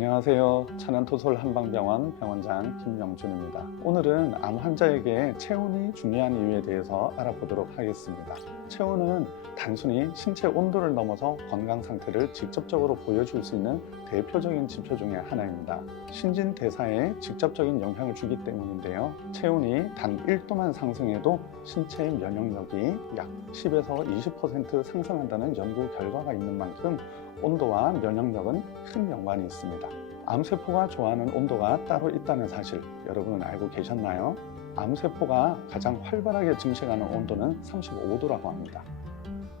안녕하세요. 천안토솔 한방병원 병원장 김영준입니다. 오늘은 암 환자에게 체온이 중요한 이유에 대해서 알아보도록 하겠습니다. 체온은 단순히 신체 온도를 넘어서 건강 상태를 직접적으로 보여줄 수 있는 대표적인 지표 중에 하나입니다. 신진 대사에 직접적인 영향을 주기 때문인데요. 체온이 단 1도만 상승해도 신체 면역력이 약 10에서 20% 상승한다는 연구 결과가 있는 만큼 온도와 면역력은 큰 연관이 있습니다. 암세포가 좋아하는 온도가 따로 있다는 사실 여러분은 알고 계셨나요? 암세포가 가장 활발하게 증식하는 온도는 35도라고 합니다.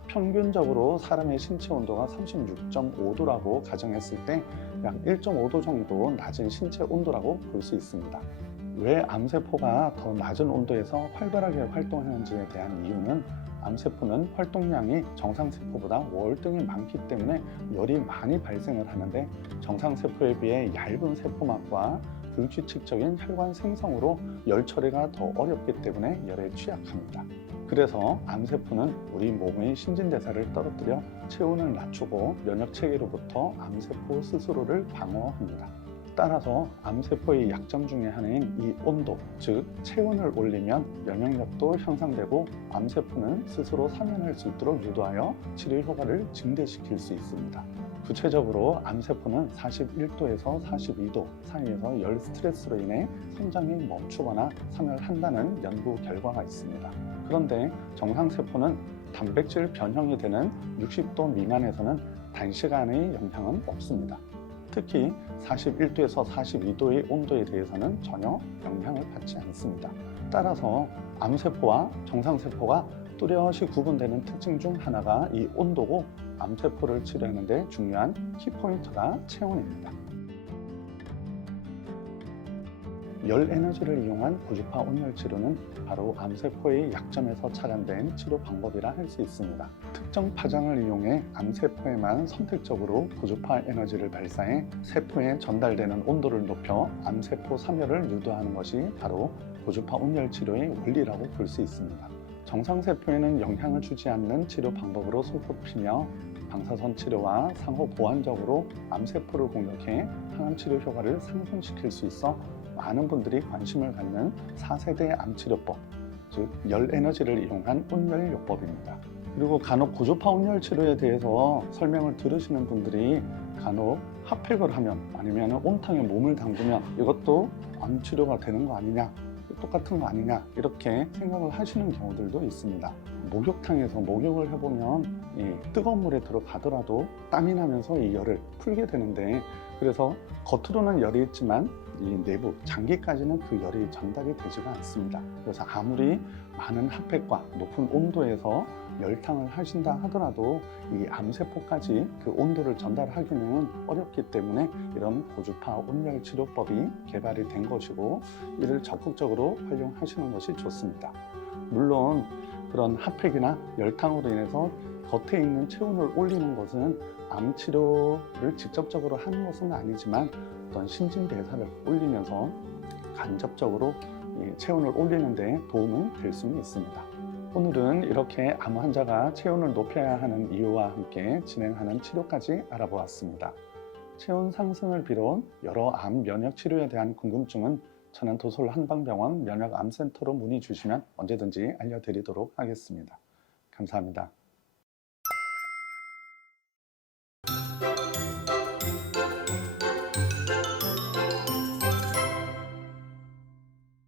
평균적으로 사람의 신체 온도가 36.5도라고 가정했을 때 약 1.5도 정도 낮은 신체 온도라고 볼 수 있습니다. 왜 암세포가 더 낮은 온도에서 활발하게 활동하는지에 대한 이유는 암세포는 활동량이 정상세포보다 월등히 많기 때문에 열이 많이 발생을 하는데 정상세포에 비해 얇은 세포막과 불규칙적인 혈관 생성으로 열 처리가 더 어렵기 때문에 열에 취약합니다. 그래서 암세포는 우리 몸의 신진대사를 떨어뜨려 체온을 낮추고 면역 체계로부터 암세포 스스로를 방어합니다. 따라서 암세포의 약점 중에 하나인 이 온도, 즉 체온을 올리면 면역력도 향상되고 암세포는 스스로 사면할 수 있도록 유도하여 치료 효과를 증대시킬 수 있습니다. 구체적으로 암세포는 41도에서 42도 사이에서 열 스트레스로 인해 성장이 멈추거나 사멸한다는 연구 결과가 있습니다. 그런데 정상세포는 단백질 변형이 되는 60도 미만에서는 단시간의 영향은 없습니다. 특히 41도에서 42도의 온도에 대해서는 전혀 영향을 받지 않습니다. 따라서 암세포와 정상세포가 뚜렷이 구분되는 특징 중 하나가 이 온도고 암세포를 치료하는데 중요한 키포인트가 체온입니다. 열 에너지를 이용한 고주파 온열 치료는 바로 암세포의 약점에서 차단된 치료 방법이라 할 수 있습니다. 특정 파장을 이용해 암세포에만 선택적으로 고주파 에너지를 발사해 세포에 전달되는 온도를 높여 암세포 사멸을 유도하는 것이 바로 고주파 온열 치료의 원리라고 볼 수 있습니다. 정상세포에는 영향을 주지 않는 치료 방법으로 손꼽히며 방사선 치료와 상호 보완적으로 암세포를 공격해 항암 치료 효과를 상승시킬 수 있어 많은 분들이 관심을 갖는 4세대 암치료법, 즉 열 에너지를 이용한 온열요법입니다. 그리고 간혹 고주파 온열 치료에 대해서 설명을 들으시는 분들이 간혹 핫팩을 하면 아니면 온탕에 몸을 담그면 이것도 암 치료가 되는 거 아니냐 똑같은 거 아니냐 이렇게 생각을 하시는 경우들도 있습니다. 목욕탕에서 목욕을 해보면 이 뜨거운 물에 들어가더라도 땀이 나면서 이 열을 풀게 되는데 그래서 겉으로는 열이 있지만 이 내부 장기까지는 그 열이 전달이 되지가 않습니다. 그래서 아무리 많은 핫팩과 높은 온도에서 열탕을 하신다 하더라도 이 암세포까지 그 온도를 전달하기는 어렵기 때문에 이런 고주파 온열 치료법이 개발이 된 것이고 이를 적극적으로 활용하시는 것이 좋습니다. 물론 그런 핫팩이나 열탕으로 인해서 겉에 있는 체온을 올리는 것은 암 치료를 직접적으로 하는 것은 아니지만 어떤 신진대사를 올리면서 간접적으로 이 체온을 올리는 데 도움은 될 수는 있습니다. 오늘은 이렇게 암 환자가 체온을 높여야 하는 이유와 함께 진행하는 치료까지 알아보았습니다. 체온 상승을 비롯 여러 암 면역 치료에 대한 궁금증은 천안 도솔 한방병원 면역암센터로 문의 주시면 언제든지 알려드리도록 하겠습니다. 감사합니다.